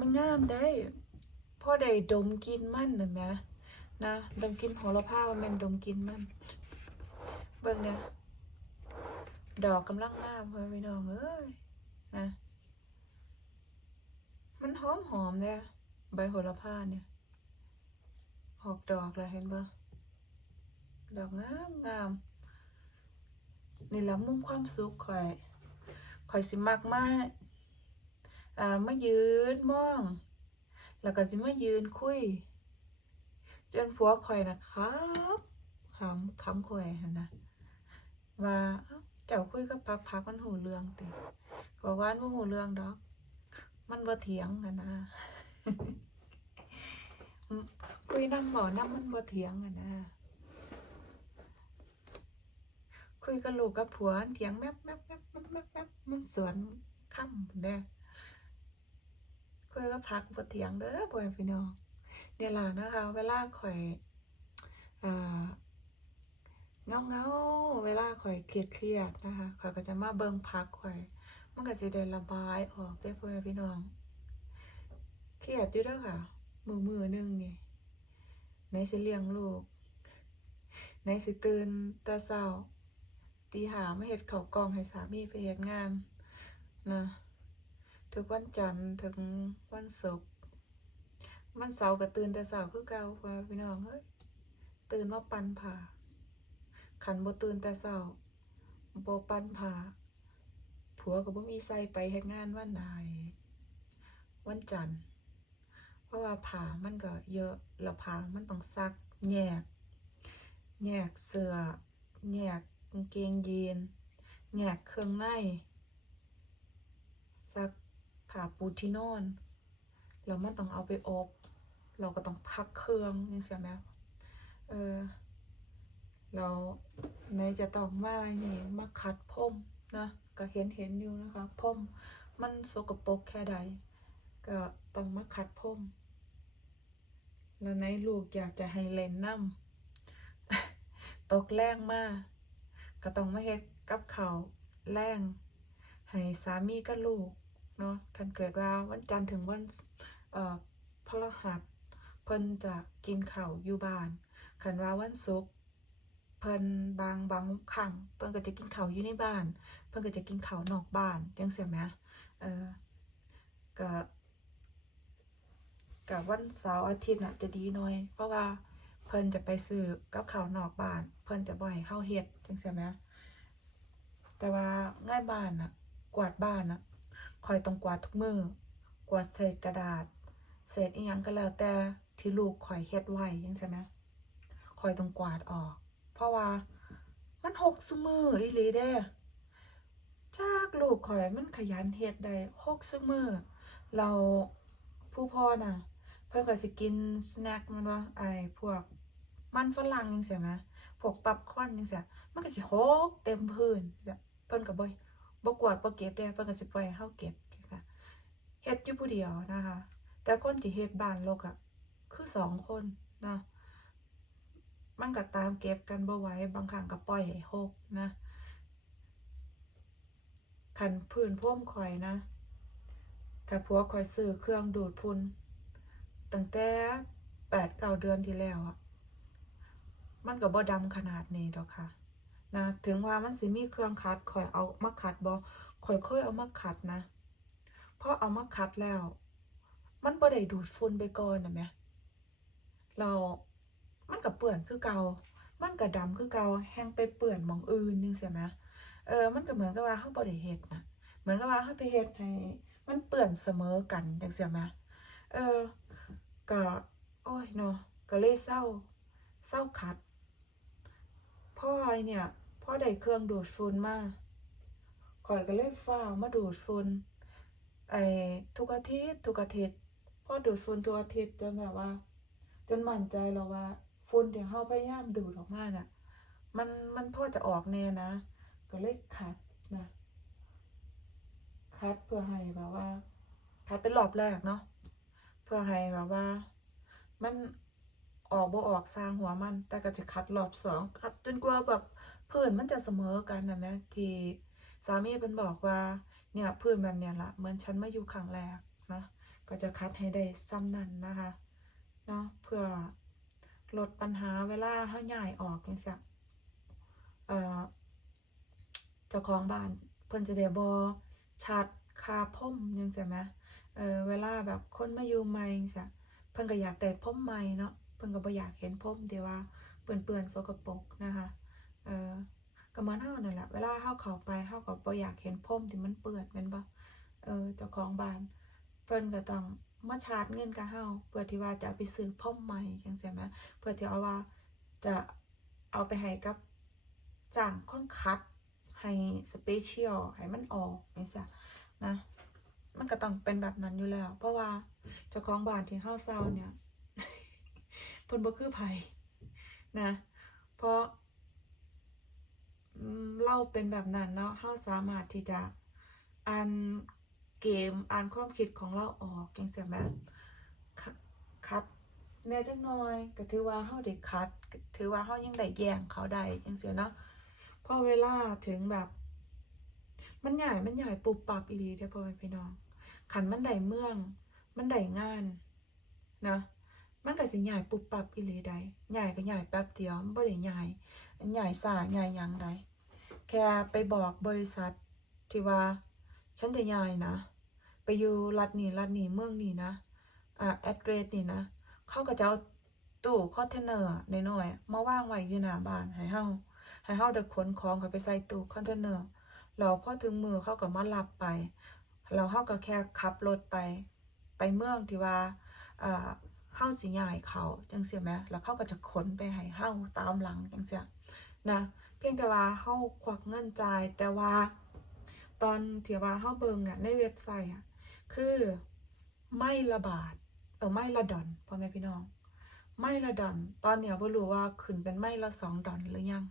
มันงามได้พ่อได้ดมกินมันน่ะแหมนะดมกินโหระพาว่าแม่นดมกินมัน เบิ่งเนี่ยดอกกำลังงามเพื่อนพี่น้องเอ้ยนะมันหอมหอมเนี่ยใบโหระพาเนี่ยออกดอกเลยเห็นปะดอกงามงามนี่ละมุมความสุขข่อยข่อยสิมักมาก อ่ามายืนมอง แล้วก็สิมายืนคุย จนผัวข่อยนะครับคำคำข่อยนะว่าเจ้าคุยกับพักพักมันหูเรื่องติบอกว่ามันหูเรื่องดอก มันบ่เถียงกันนะคุยนั่งบ่นั่งมันบ่เถียงกันนะคุยกับลูกกับผัวอันเถียงแมบแมบแมบแมบแมบมบมันสวนค่ำเด้ คุยกับพักบ่เถียงเด้อพ่อแม่พี่น้องเนี่ยล่ะนะคะ เวลาข่อยเงาเงาเวลาข่อยเครียดเครียดนะคะข่อยก็จะมาเบิ่งพักข่อย มันก็สิได้ระบายออกได้พ่อแม่พี่น้องเครียดอยู่ด้อค่ะ มือมือหนึงนี่ไหนสิเลี้ยงลูกไหนสิตื่นต่เช้าตีหามาเฮ็ดข้ากองให้สามีไปเฮ็ดงานนะ ทุกวันจันทร์ถึงวันศุกร์วันเสาร์ก็ตื่นแต่เช้าคือเก่าพ่อพี่น้องเฮ้ยตื่นมาปั่นผ้าขันบ่ตื่นแต่เช้าบ่ปั่นผ้าผัวก็บ่มีใส่ไปเฮ็ดงานวันใดวันจันทร์เพราะว่าผ้ามันก็เยอะแล้วผ้ามันต้องซักแยก แยกเสื้อแยกกางเกงยีนแยกเครื่องในซัก ผ้าปูที่นอนแล้วมันต้องเอาไปอบ เราก็ต้องพักเครื่องนี่ใช่ไหมเออแล้วในจะต้องมานี่มาขัดผมนะก็เห็นเห็นอยู่นะคะผมมันสกปรกแค่ใด ก็ต้องมาขัดผมแล้วในลูกอยากจะให้เล่นน้ำตกแรงมากก็ต้องมาเฮ็ดกับเขาแรงให้สามีกับลูก เนาะคันเกิดว่าวันจันทร์ถึงวันเอ่อพฤหัสเพิ่นจะกินข้าวอยู่บ้านคันว่าวันศุกร์เพิ่นบางบางครั้งเพิ่นก็จะกินข้าวอยู่ในบ้าน เพิ่นก็จะกินข้าวนอกบ้านจังซี่แหมเออก็กับวันเสาร์อาทิตย์น่ะจะดีหน่อย เพราะว่าเพิ่นจะไปซื้อกับข้าวนอกบ้าน เพิ่นจะบ่ให้เฮาเฮ็ดจังซี่แหมแต่ว่าง่ายบ้านน่ะกวาดบ้านน่ะ คอยต้องกวาดทุกมือกวาดเศษกระดาษ เศษอีหยังก็แล้วแต่ที่ลูกข่อยเฮ็ดไว้จังซี่แหมข่อยต้องกวาดออก เพราะว่ามันหกซุมื้ออีหลีเด้จากลูกข่อยมันขยันเฮ็ดได้หกซุมื้อเราผู้พ่อน่ะ เพิ่นก็สิกินสแน็คมันว่าไอ้พวกมันฝรั่งจังซี่แหมพวกปับคอนจังซี่มันก็สิหกเต็มพื้นเพิ่นก็บ่ บ่กวาดบ่เก็บเด้เพิ่นก็สิปล่อยให้เฮาเก็บเฮ็ดอยู่ผู้เดียวนะคะ แต่คนที่เฮ็ดบ้านรกอะคือสองคนนะมันก็ตามเก็บกันบ่ไหวบางครั้งก็ปล่อยให้หกนะคันพื้นพ่มข่อยนะถ้าผัวข่อยซื้อเครื่องดูดฝุ่นตั้งแต่แปดเก้าเดือนที่แล้วอะมันก็บ่ดำขนาดนี้ดอกค่ะ นะถึงว่ามันสิมีเครื่องคัดข่อยเอามาขัดบ่ข่อยเคยเอามาขัดนะเพราะเอามาขัดแล้ว มันบ่ได้ดูดฝุ่นไปก่อนนะแหม่เรามันก็เปื้อนคือเก่ามันก็ดำคือเก่าแฮงไปเปื้อนมองอื่นนึงใช่ไหมเออ มันก็เหมือนกับว่าเฮาบ่ได้เฮ็ดนะเหมือนกับว่าเฮาไปเฮ็ดให้มันเปื้อนเสมอกันจังซี่แหมเออ ก็โอ้ยเนาะก็เลยเศร้าเศร้าขัดพ่อไอเนี่ย พ่อได้เครื่องดูดฝุ่นมาข่อยก็เลยฟ้าวมาดูดฝุ่นไอ้ทุกอาทิตย์ทุกอาทิตย์พ่อดูดฝุ่นทุกอาทิตย์จนแบบว่า จนมั่นใจแล้วว่าฝุ่นที่เฮาพยายามดูดออกมาน่ะ มันมันพ่อจะออกแน่นะ ก็เลยขัดนะคัดเพื่อให้แบบว่า คัดเป็นรอบแรกเนาะเพื่อให้แบบว่า มันออกบ่ออกสร้างหัวมัน แต่ก็จะคัดรอบสองคัดจนกว่าแบบ พื้นมันจะเสมอกันนะแม่ที่สามีเป็นบอกว่าเนี่ยพื้นแบบเนี้ยละเหมือนฉันมาอยู่ครั้งแรกนะก็จะคัดให้ได้ซ้ำนั้นนะคะเนาะเพื่อลดปัญหาเวลาเฮาย้ายออกจังซี่เอ่อเจ้าของบ้านเพิ่นจะได้บ่ชาร์จค่าพรมจังซี่แหมเออเวลาแบบคนมาอยู่ใหม่จังซี่เพิ่นก็อยากได้พรมใหม่เนาะเพิ่นก็บ่อยากเห็นพรมที่ว่าเปื้อนๆสกปรกนะคะ เออก็เหมือนเฮานั่นแหละเวลาเฮาเขาไปเฮาก็บ่อยากเห็นพรมที่มันเปื้อนแม่นบ่เออเจ้าของบ้าน เพิ่นก็ต้องมาชาร์จเงินกับเฮาเพื่อที่ว่าจะเอาไปซื้อพรมใหม่จังซี่แหมเพื่อที่เอาว่าจะเอาไปให้กับจ้างคนคัดให้สเปเชียลให้มันออกจังซี่นะมันก็ต้องเป็นแบบนั้นอยู่แล้ว เพราะว่าเจ้าของบ้านที่เฮาเซาเนี่ยเพิ่นบ่คือไผนะ เพราะ เราเป็นแบบนั้นเนาะเฮาสามารถที่จะอ่านเกมอ่านความคิดของเราออกจังซี่แหมคัดแน่จักหน่อยก็ถือว่าเฮาได้คัด ถือว่าเฮายังได้แย่งเขาได้จังซี่เนาะพอเวลาถึงแบบ มันใหญ่มันใหญ่ปุบปับอีหลีเด้อพ่อพี่น้องขันมันได้เมือง มันได้งานนะมันก็สิใหญ่ปุบปับอีหลีได้ใหญ่ก็ใหญ่แป๊บเดียวมันบ่ได้ใหญ่ใหญ่ซ่าใหญ่ยังได้ แค่ไปบอกบริษัทที่ว่า ฉันจะย้ายนะ ไปอยู่รัฐนี้รัฐนี้เมืองนี้นะอ่าแอดเรสนี่นะ เขาก็จะเอาตู้คอนเทนเนอร์น้อยๆมาว่างไว้อยู่หน้าบ้านให้เฮาให้เฮาได้ขนของเขาไปใส่ตู้คอนเทนเนอร์แล้วพอถึงมือเขาก็มารับไปแล้วเขาก็แค่ขับรถไป ไปเมืองที่ว่าอ่าเฮาสิย้ายเขาจังซี่แหมแล้วเขาก็จะขนไปให้เฮาตามหลังจังซี่นะ เพียงแต่ว่าเฮาควักเงินจ่ายแต่ว่า ตอนที่ว่าเฮาเบิ่งอะในเว็บไซต์อะคือไม่ละบาทเออไม่ละดอนพ่อแม่พี่น้องไม่ละดอน ตอนเนี้ยบ่รู้ว่าขึ้นเป็นไม่ละสองดอนหรือยัง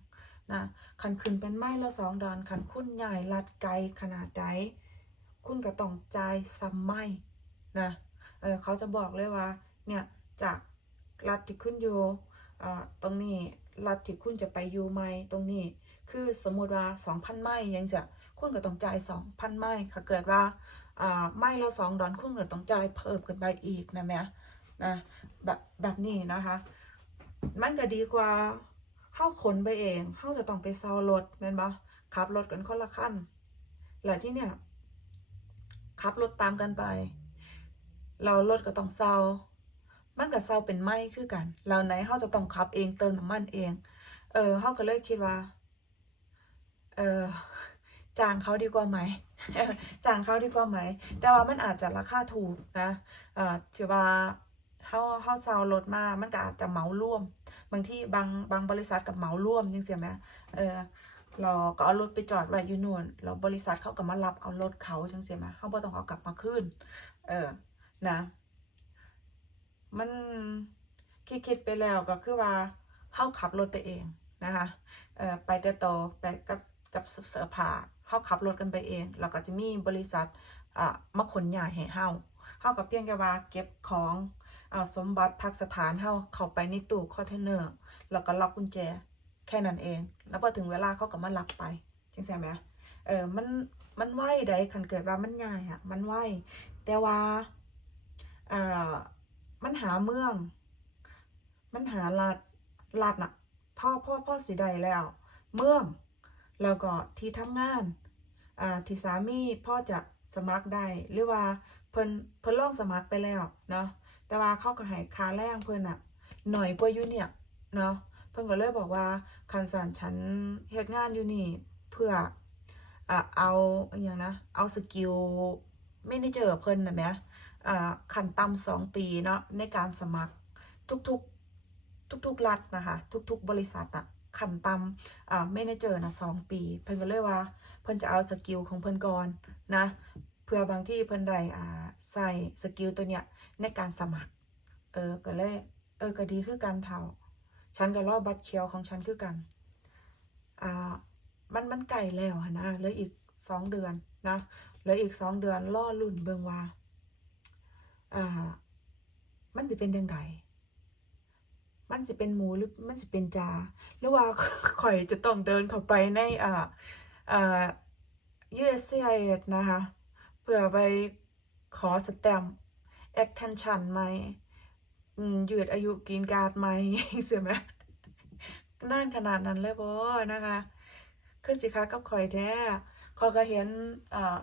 นะคันขึ้นเป็นไม้ละสองดอนคันคุณใหญ่ลัดไกลขนาดใดคุณก็ต้องจ่ายซ้ำไม่นะเออเขาจะบอกเลยว่าเนี่ยจากรัฐที่คุณอยู่ตรงนี้ รัฐที่คุณจะไปอยู่ใหมตรงนี้ คือสมมุติว่า2,000ไม้ยังจะคุณก็ต้องจ่าย2,000ไม้ค่ะเกิดว่าอ่าไม้ละสองดอนคุณก็ต้องจ่ายเพิ่มขึ้นไปอีกนะแม่นะแบบแบบนี้นะคะมันก็ดีกว่าเฮาขนไปเองเฮาจะต้องไปเซารถแม่นบ่ขับรถกันคนละคันแล้วที่เนี่ยขับรถตามกันไป เรารถก็ต้องเซา มันก็เซาเป็นไม้คือกันแล้วไหนเฮาจะต้องขับเองเติมน้ำมันเอง เออเฮาก็เลยคิดว่า เออจ้างเขาดีกว่าไหมจ้างเขาดีกว่าไหม แต่ว่ามันอาจจะราคาถูกนะเออที่ว่าเฮาเฮาเซารถมามันก็อาจจะเหมาร่วม บางที่บางบางบริษัทกับเหมาร่วมจังซี่แหมเออเราก็เอารถไปจอดไว้อยู่นู่นแล้วบริษัทเขาก็มารับเอารถเขาจังซี่แหมเฮาบ่ต้องเอากลับมาคืนเออนะ มันคิดคิดไปแล้วก็คือว่าเฮาขับรถตัวเองนะคะเอ่อไปแต่โตไปกับกับเสื้อผ้าเฮาขับรถกันไปเองแล้วก็จะมีบริษัทอ่ามาขนย้ายให้เฮาเฮาก็เพียงแค่ว่าเก็บของอ่าสมบัติพักสถานเฮาเข้าไปในตู้คอนเทนเนอร์แล้วก็ล็อกกุญแจแค่นั้นเอง แล้วพอถึงเวลาเขาก็มารับไปจังซี่แหมเออมันมันไหวได้คันเกิดว่ามันง่ายอะมันไหวแต่ว่าอ่า มันหาเมือง มันหาลัดลัดน่ะพ่อพ่อพ่อสิได้แล้ว เมือง แล้วก็ที่ทำงานอ่าที่สามีพ่อจะสมัครได้หรือว่าเพิ่นเพิ่นลองสมัครไปแล้วเนาะแต่ว่าเขาก็ให้ค่าแรงเพิ่นอะหน่อยกว่าอยู่เนี่ยเนาะเพิ่นก็เลยบอกว่าคันสันฉันเฮ็ดงานอยู่นี่เพื่ออ่าเอาอย่างนะ เอาสกิลไม่ได้เจอเพิ่นนะแมอ่ ขั้นต่ำสองปีเนาะในการสมัครทุกๆทุกๆรัฐนะคะ ทุกๆ บริษัทอะขั้นต่ำอ่าไม่ได้เจอนะสองปี เพิ่นก็เลยว่า เพิ่นจะเอาสกิลของเพิ่นก่อนนะเพื่อบางที่เพิ่นได้อ่าใส่สกิลตัวเนี้ยในการสมัครเออก็เลยเออก็ดีคือกันเท่าฉันก็รอบัตรเขียวของฉันคือกันอ่ามันมันไก่แล้วนนะเหลืออีกสองเดือนนะเหลืออีกสองเดือนล่อลุ่นเบิงว่า อ่ามันสิเป็นจังไดมันสิเป็นหมูหรือมันสิเป็นจาหรือว่าข่อยจะต้องเดินเข้าไปในอ่าอ่า USCIS นะคะ เพื่อไปขอสแตมป์ extension ไหมยืดอายุกินการ์ดไหมเสียไหมนานขนาดนั้นเลยบ่นะคะ คือสิคะกับข่อยแท้ข่อยก็เห็นอ่า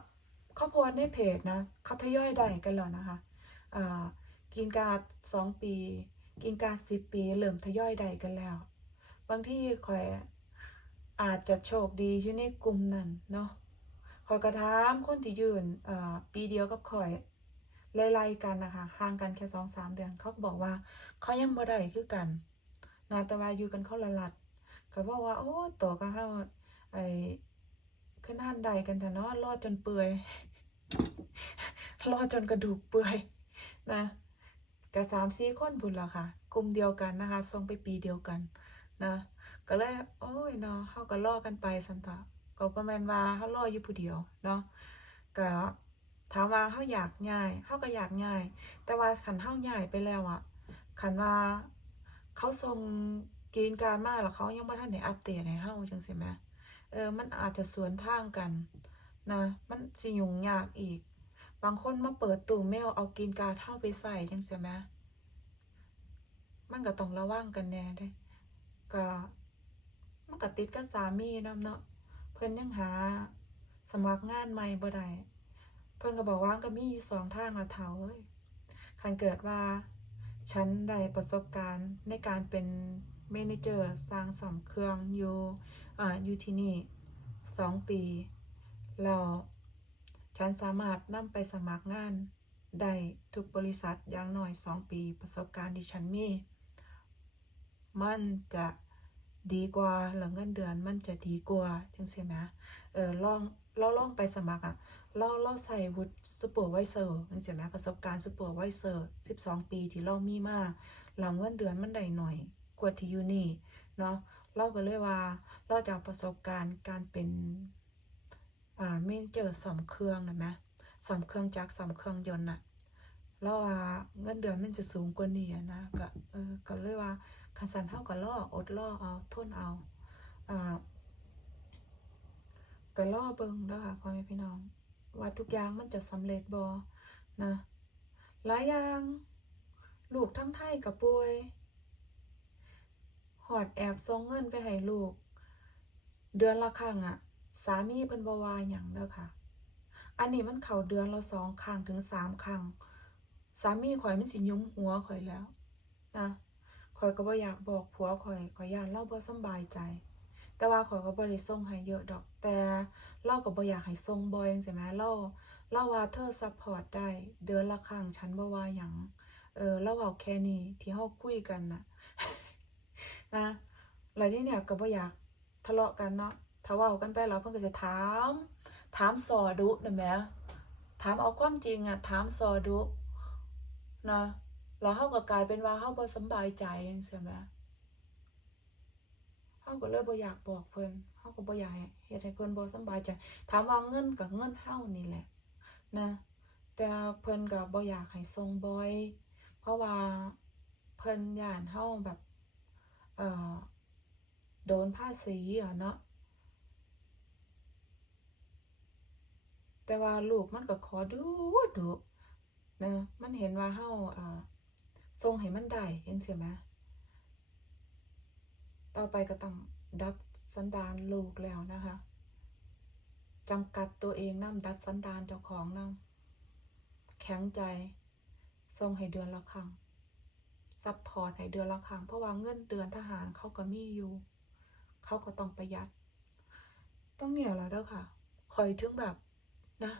ขาโพสต์ในเพจนะ เขาทยอยได้กันแล้วนะคะ กินการ์ดสองปี กินการ์ดสิบปีเริ่มทยอยได้กันแล้ว บางที่ข่อยอาจจะโชคดีอยู่ในกลุ่มนั้นเนาะข่อยก็ถามคนที่ยืนปีเดียวกับข่อยไล่ๆกันนะคะห่างกันแค่สองสามเดือนเขาบอกว่าเขายังบ่ได้คือกันนะแต่ว่าอยู่กันคนละรัฐก็บอกว่า โอ้ตัวก็เฮาไอ้ขึ้นห้านใดกันแต่เนาะรอดจนเปื่อยรอดจนกระดูกเปื่อย นะก็สามสี่คนพุ่นละค่ะ กลุ่มเดียวกันนะคะส่งไปปีเดียวกันนะก็เลยโอ้ยเนาะเฮาก็รอกันไปสันตะก็ประมาณว่าเฮารออยู่ผู้เดียวเนาะก็ถามว่าเฮาอยากย้ายเฮาก็อยากย้าย แต่ว่าคันเฮาย้ายไปแล้วอะคันว่าเขาส่งกณฑ์การมาแล้วเขายังบ่ทันได้อัปเดตให้เฮาจังซี่แหมเออมันอาจจะสวนทางกันนะ มันสิยุ่งยากอีก บางคนมาเปิดตู้เมลเอากรีนการ์ดเฮาไปใส่จังซี่แหมมันก็ต้องระวังกันแน่เด้ก็มันก็ติดกับสามีนำเนาะเพิ่นยังหาสมัครงานใหม่บ่ได้เพิ่นก็บอกว่ามันก็มีอยู่สองทางละเท่าเอ้ยคันเกิดว่า ฉันได้ประสบการณ์ในการเป็นเมนเจอร์สร้างสอมเครื่องอยู่อ่าอยู่ที่นี่สองปี แล้ว ฉันสามารถนำไปสมัครงานได้ทุกบริษัทอย่างน้อยสองปีประสบการณ์ที่ฉันมี มันจะดีกว่าแล้วเงินเดือนมันจะดีกว่าจังซี่แหมเออลองเราลองไปสมัครอะเราเราใส่วุฒิซูเปอร์ไวเซอร์จังซี่แหมประสบการณ์ซูเปอร์ไวเซอร์ 12 ปีที่เรามีมาเราเงินเดือนมันได้หน่อยกว่าที่อยู่นี่เนาะเราก็เลยว่าเราจาประสบการณ์การเป็น อ่าเมนเจอสอมเครื่องนะแหมสอมเครื่องจักรสอมเครื่องยนต์น่ะเราว่าเงินเดือนมันจะสูงกว่านี้นะก็เออก็เลยว่าคันสันเท่ากับล่ออดล่อเอาทนเอาอ่าก็ล่อเบิงแล้วค่ะพ่อแม่พี่น้อง ว่าทุกอย่างมันจะสำเร็จบอนะหลายอย่างลูกทั้งไทยกับป่วยหอดแอบส่งเงินไปให้ลูก เดือนละครั้งอะ สามีเป็นบวาอย่างเด้อค่ะ อันนี้มันเข่าเดือนละสองครั้งถึงสามครั้ง สามีข่อยมันสิยุ้มหัวข่อยแล้วนะข่อยก็บ่อยากบอกผัวข่อยข่อยย่านเราบ่สบายใจ แต่ว่าข่อยก็บ่ได้ส่งให้เยอะดอก แต่เราก็บ่อยากให้ส่งบ่อยจังซี่แหมเราเราว่าเธอซัพพอร์ตได้ เดือนละครั้งฉันบ่ว่าหยังเออเราเอาแค่นี้ที่เฮาคุยกันน่ะนะแล้วทีเนี้ยก็บ่อยากทะเลาะกันเนาะ ถ้าว้ากันไปแล้วเพิ่นก็จะถาม ถามสอดุนั่นแหมถามเอาความจริงอะถามสอดุนะแล้วเขาก็กลายเป็นว่าเขาบ่สบายใจจังซี่แหมเขาก็เลยบ่อยากบอกเพิ่นเขาก็บ่อยากให้เฮ็ดให้เพิ่นบ่สบายใจ ถามว่าเงินก็เงินเฮานี่แหละ นะ แต่เพิ่นก็บ่อยากให้ส่งบ่อย เพราะว่าเพิ่นย้านเฮาแบบ เอ่อ โดนภาษีอะเนาะ แต่ว่าลูกมันก็ขอดูดูนะมันเห็นว่าเฮาอ่าส่งให้มันได้จังซี่แหมต่อไปก็ต้องดัดสันดานลูกแล้วนะคะจำกัดตัวเองนำดัดสันดานเจ้าของนำแข็งใจส่งให้เดือนละครั้งซัพพอร์ตให้เดือนละครั้งเพราะว่าเงินเดือนทหารเขาก็มีอยู่ เขาก็ต้องประหยัด ต้องเหนียวแล้วเด้อค่ะคอยถึงแบบ นะ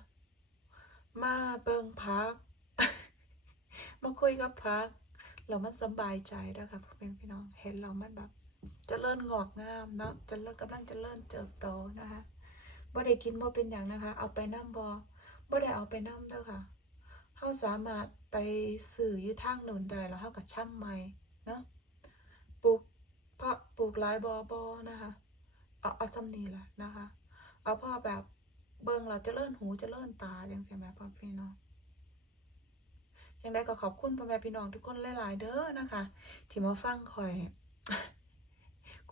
มาเบิงพัก มาคุยกับพัก เรามันสบายใจแล้วค่ะพ่อแม่พี่น้อง เห็นเรามันแบบจะเลิ่นงอกงามเนาะจะเลิ่นกำลังจะเลิ่นเติบโตนะคะบ่ได้กินบ่เป็นอย่างนะคะ เอาไปน้ำบ่บ่ได้เอาไปน้ำเด้อค่ะเฮาสามารถไปสื่อยู่ทางโน้นได้แล้วเฮาก็ช่ำใหม่เนาะปลูกเพาะปลูกหลายบ่บ่นะคะ เอาเอาซ้ำนี้แหละนะคะ เอาพ่อแบบ เบิ่งเราจะเลิ่อนหูจะเลิ่อนตาจังซี่แหมพ่อพี่น้องจังได้ก็ขอบคุณพ่อแม่พี่น้องทุกคนหลาย ๆ เด้อนะคะ ที่มาฟังข่อย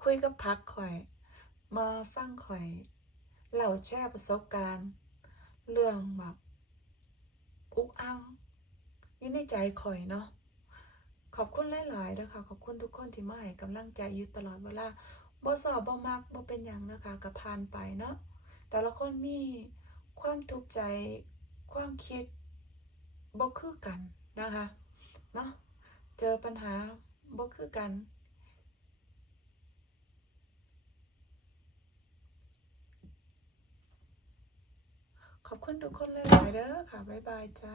คุยกับพักข่อย มาฟังข่อยเล่าแชร์ประสบการณ์ เรื่องแบบอุกอังอยู่ในใจข่อยเนาะขอบคุณหลายๆนะคะขอบคุณทุกคนที่มาให้กำลังใจอยู่ตลอดเวลาบ่สอบบ่มักบ่เป็นหยังนะคะก็ผ่านไปเนาะ แต่ละคนมีความทุกข์ใจความคิดบ่คือกันนะคะเนาะเจอปัญหาบ่คือกัน ขอบคุณทุกคนหลายๆเด้อค่ะ บ๊ายบายจ้า